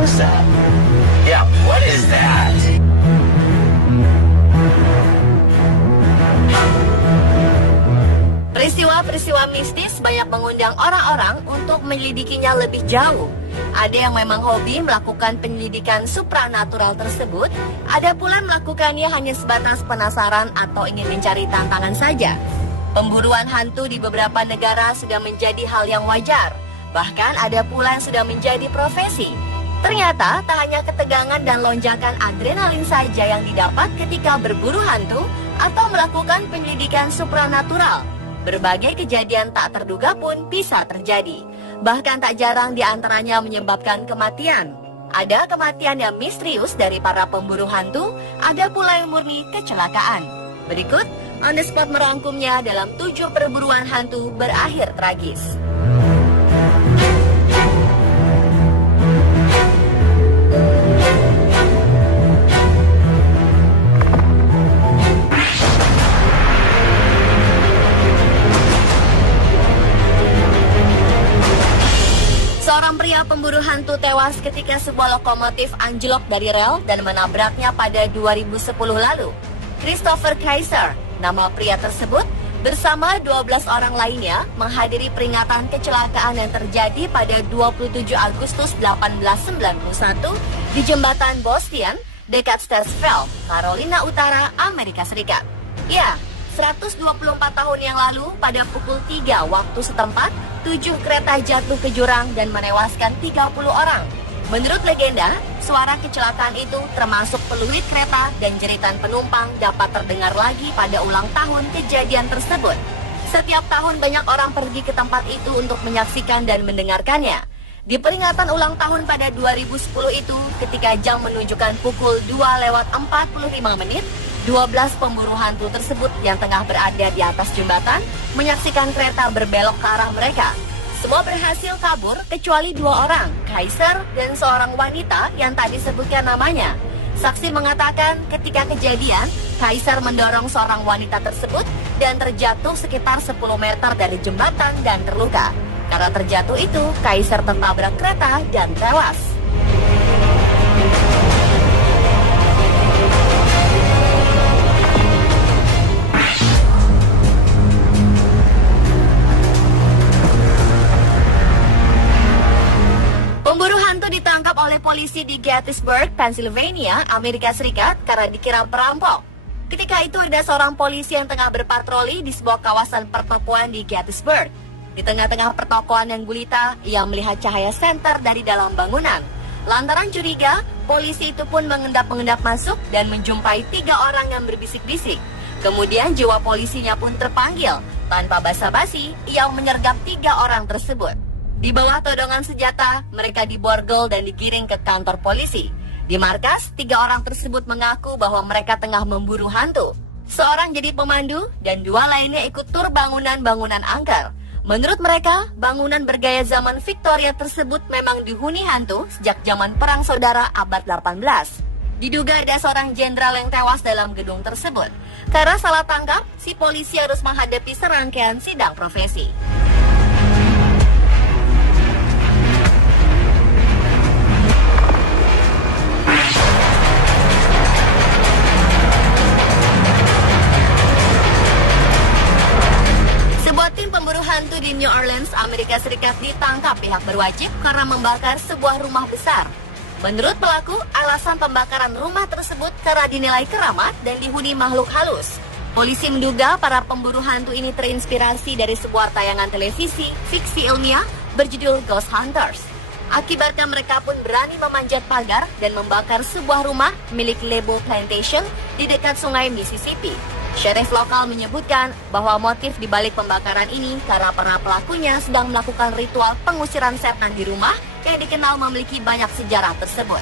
was that? Yeah, what is that? Peristiwa-peristiwa mistis banyak mengundang orang-orang untuk menyelidikinya lebih jauh. Ada yang memang hobi melakukan penyelidikan supranatural tersebut, ada pula melakukannya hanya sebatas penasaran atau ingin mencari tantangan saja. Pemburuan hantu di beberapa negara sudah menjadi hal yang wajar, bahkan ada pula yang sudah menjadi profesi. Ternyata tak hanya ketegangan dan lonjakan adrenalin saja yang didapat ketika berburu hantu atau melakukan penyelidikan supranatural. Berbagai kejadian tak terduga pun bisa terjadi. Bahkan tak jarang diantaranya menyebabkan kematian. Ada kematian yang misterius dari para pemburu hantu, ada pula yang murni kecelakaan. Berikut, On The Spot merangkumnya dalam 7 perburuan hantu berakhir tragis. Seorang pria pemburu hantu tewas ketika sebuah lokomotif anjlok dari rel dan menabraknya pada 2010 lalu. Christopher Kaiser, nama pria tersebut, bersama 12 orang lainnya menghadiri peringatan kecelakaan yang terjadi pada 27 Agustus 1891 di jembatan Bostian dekat Stetsville, Carolina Utara, Amerika Serikat. Ya, 124 tahun yang lalu pada pukul 3 waktu setempat, 7 kereta jatuh ke jurang dan menewaskan 30 orang. Menurut legenda, suara kecelakaan itu termasuk peluit kereta dan jeritan penumpang dapat terdengar lagi pada ulang tahun kejadian tersebut. Setiap tahun banyak orang pergi ke tempat itu untuk menyaksikan dan mendengarkannya. Di peringatan ulang tahun pada 2010 itu, ketika jam menunjukkan pukul 2:45, 12 pemburu hantu tersebut yang tengah berada di atas jembatan menyaksikan kereta berbelok ke arah mereka. Semua berhasil kabur kecuali 2 orang, Kaiser dan seorang wanita yang tadi disebutkan namanya. Saksi mengatakan ketika kejadian, Kaiser mendorong seorang wanita tersebut dan terjatuh sekitar 10 meter dari jembatan dan terluka. Karena terjatuh itu, Kaiser tertabrak kereta dan tewas. Pemburu hantu ditangkap oleh polisi di Gettysburg, Pennsylvania, Amerika Serikat karena dikira perampok. Ketika itu ada seorang polisi yang tengah berpatroli di sebuah kawasan pertokoan di Gettysburg. Di tengah-tengah pertokoan yang gulita, ia melihat cahaya senter dari dalam bangunan. Lantaran curiga, polisi itu pun mengendap-mengendap masuk dan menjumpai 3 orang yang berbisik-bisik. Kemudian jiwa polisinya pun terpanggil. Tanpa basa-basi, ia menyergap 3 orang tersebut. Di bawah todongan senjata, mereka diborgol dan digiring ke kantor polisi. Di markas, 3 orang tersebut mengaku bahwa mereka tengah memburu hantu. Seorang jadi pemandu dan 2 lainnya ikut tur bangunan-bangunan angker. Menurut mereka, bangunan bergaya zaman Victoria tersebut memang dihuni hantu sejak zaman Perang Saudara abad 18. Diduga ada seorang jenderal yang tewas dalam gedung tersebut. Karena salah tangkap, si polisi harus menghadapi serangkaian sidang profesi. Tim pemburu hantu di New Orleans, Amerika Serikat ditangkap pihak berwajib karena membakar sebuah rumah besar. Menurut pelaku, alasan pembakaran rumah tersebut karena dinilai keramat dan dihuni makhluk halus. Polisi menduga para pemburu hantu ini terinspirasi dari sebuah tayangan televisi fiksi ilmiah berjudul Ghost Hunters. Akibatnya mereka pun berani memanjat pagar dan membakar sebuah rumah milik Lebo Plantation di dekat sungai Mississippi. Sheriff lokal menyebutkan bahwa motif di balik pembakaran ini karena para pelakunya sedang melakukan ritual pengusiran setan di rumah yang dikenal memiliki banyak sejarah tersebut.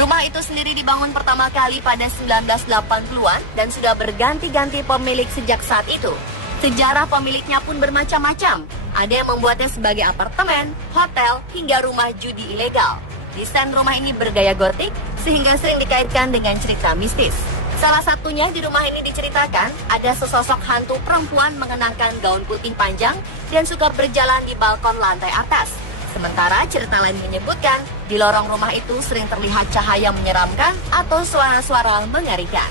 Rumah itu sendiri dibangun pertama kali pada 1980-an dan sudah berganti-ganti pemilik sejak saat itu. Sejarah pemiliknya pun bermacam-macam. Ada yang membuatnya sebagai apartemen, hotel, hingga rumah judi ilegal. Desain rumah ini bergaya gotik sehingga sering dikaitkan dengan cerita mistis. Salah satunya di rumah ini diceritakan ada sesosok hantu perempuan mengenakan gaun putih panjang dan suka berjalan di balkon lantai atas. Sementara cerita lain menyebutkan, di lorong rumah itu sering terlihat cahaya menyeramkan atau suara-suara mengerikan.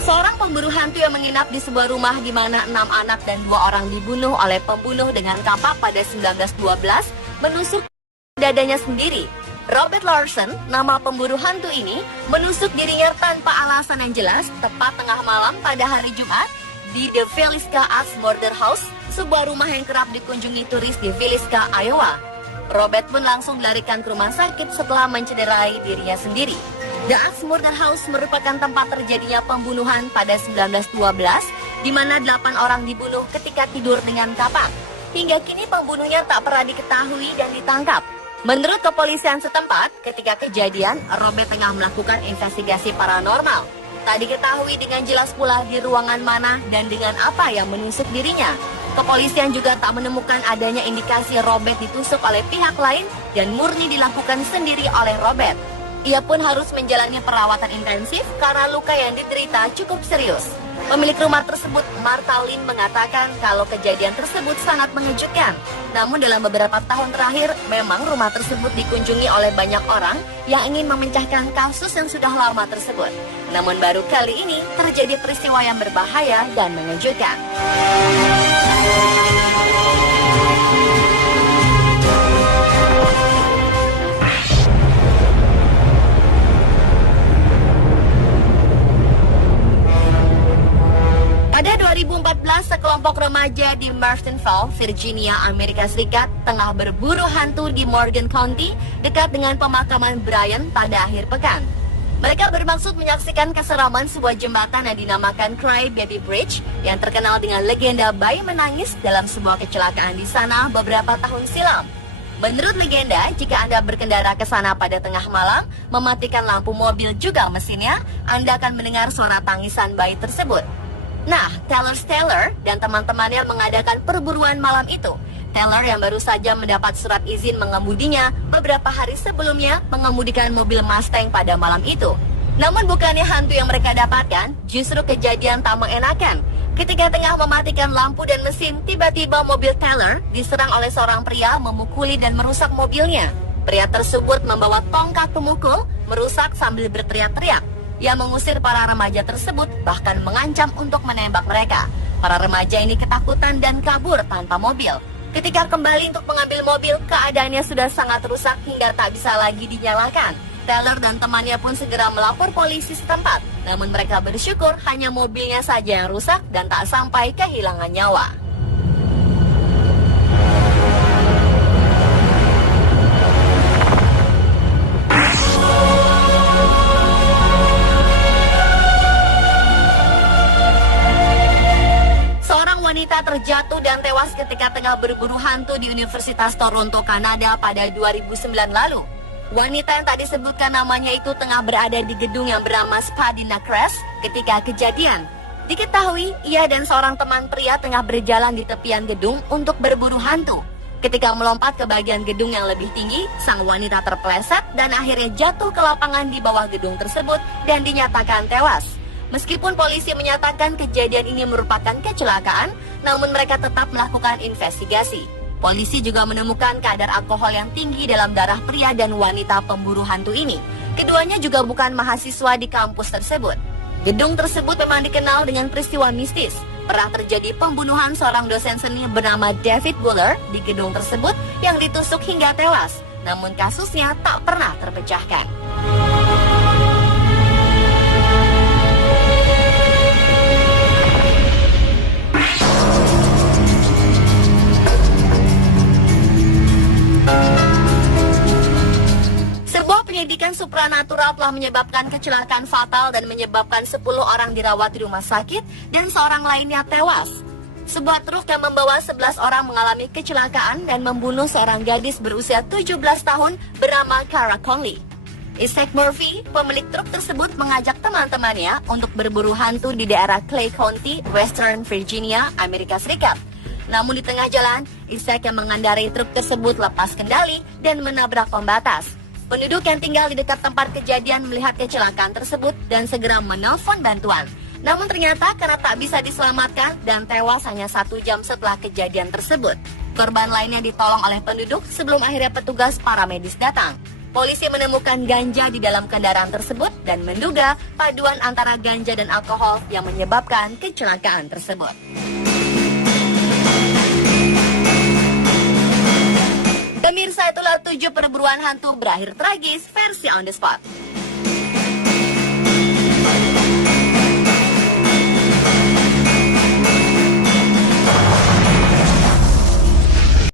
Seorang pemburu hantu yang menginap di sebuah rumah di mana 6 anak dan 2 orang dibunuh oleh pembunuh dengan kapak pada 1912 menusuk dadanya sendiri. Robert Larson, nama pemburu hantu ini, menusuk dirinya tanpa alasan yang jelas tepat tengah malam pada hari Jumat di The Villisca Axe Murder House, sebuah rumah yang kerap dikunjungi turis di Villisca, Iowa. Robert pun langsung dilarikan ke rumah sakit setelah mencederai dirinya sendiri. The Axe Murder House merupakan tempat terjadinya pembunuhan pada 1912, di mana 8 orang dibunuh ketika tidur dengan kapak. Hingga kini pembunuhnya tak pernah diketahui dan ditangkap. Menurut kepolisian setempat, ketika kejadian, Robert tengah melakukan investigasi paranormal. Tak diketahui dengan jelas pula di ruangan mana dan dengan apa yang menusuk dirinya. Kepolisian juga tak menemukan adanya indikasi Robert ditusuk oleh pihak lain dan murni dilakukan sendiri oleh Robert. Ia pun harus menjalani perawatan intensif karena luka yang diderita cukup serius. Pemilik rumah tersebut, Martha Lynn, mengatakan kalau kejadian tersebut sangat mengejutkan. Namun dalam beberapa tahun terakhir, memang rumah tersebut dikunjungi oleh banyak orang yang ingin memecahkan kasus yang sudah lama tersebut. Namun baru kali ini terjadi peristiwa yang berbahaya dan mengejutkan. Pada 2014, sekelompok remaja di Martinsville, Virginia, Amerika Serikat tengah berburu hantu di Morgan County dekat dengan pemakaman Brian pada akhir pekan. Mereka bermaksud menyaksikan keseraman sebuah jembatan yang dinamakan Cry Baby Bridge yang terkenal dengan legenda bayi menangis dalam sebuah kecelakaan di sana beberapa tahun silam. Menurut legenda, jika Anda berkendara ke sana pada tengah malam, mematikan lampu mobil juga mesinnya, Anda akan mendengar suara tangisan bayi tersebut. Nah, Taylor dan teman-temannya mengadakan perburuan malam itu. Taylor yang baru saja mendapat surat izin mengemudinya beberapa hari sebelumnya mengemudikan mobil Mustang pada malam itu. Namun bukannya hantu yang mereka dapatkan, justru kejadian tak mengenakan. Ketika tengah mematikan lampu dan mesin, tiba-tiba mobil Taylor diserang oleh seorang pria memukuli dan merusak mobilnya. Pria tersebut membawa tongkat pemukul, merusak sambil berteriak-teriak. Ia mengusir para remaja tersebut, bahkan mengancam untuk menembak mereka. Para remaja ini ketakutan dan kabur tanpa mobil. Ketika kembali untuk mengambil mobil, keadaannya sudah sangat rusak hingga tak bisa lagi dinyalakan. Taylor dan temannya pun segera melapor polisi setempat. Namun mereka bersyukur hanya mobilnya saja yang rusak dan tak sampai kehilangan nyawa. Wanita terjatuh dan tewas ketika tengah berburu hantu di Universitas Toronto, Kanada pada 2009 lalu. Wanita yang tak disebutkan namanya itu tengah berada di gedung yang bernama Spadina Crest ketika kejadian. Diketahui, ia dan seorang teman pria tengah berjalan di tepian gedung untuk berburu hantu. Ketika melompat ke bagian gedung yang lebih tinggi, sang wanita terpeleset dan akhirnya jatuh ke lapangan di bawah gedung tersebut dan dinyatakan tewas. Meskipun polisi menyatakan kejadian ini merupakan kecelakaan, namun mereka tetap melakukan investigasi. Polisi juga menemukan kadar alkohol yang tinggi dalam darah pria dan wanita pemburu hantu ini. Keduanya juga bukan mahasiswa di kampus tersebut. Gedung tersebut memang dikenal dengan peristiwa mistis. Pernah terjadi pembunuhan seorang dosen seni bernama David Buller di gedung tersebut yang ditusuk hingga tewas. Namun kasusnya tak pernah terpecahkan. Sebuah penyelidikan supranatural telah menyebabkan kecelakaan fatal dan menyebabkan 10 orang dirawat di rumah sakit dan seorang lainnya tewas. Sebuah truk yang membawa 11 orang mengalami kecelakaan dan membunuh seorang gadis berusia 17 tahun bernama Cara Conley. Isaac Murphy, pemilik truk tersebut, mengajak teman-temannya untuk berburu hantu di daerah Clay County, Western Virginia, Amerika Serikat. Namun di tengah jalan, Ishak yang mengendarai truk tersebut lepas kendali dan menabrak pembatas. Penduduk yang tinggal di dekat tempat kejadian melihat kecelakaan tersebut dan segera menelpon bantuan. Namun ternyata karena tak bisa diselamatkan dan tewas hanya 1 jam setelah kejadian tersebut. Korban lainnya ditolong oleh penduduk sebelum akhirnya petugas paramedis datang. Polisi menemukan ganja di dalam kendaraan tersebut dan menduga paduan antara ganja dan alkohol yang menyebabkan kecelakaan tersebut. Pemirsa, itulah 7 perburuan hantu berakhir tragis versi On The Spot.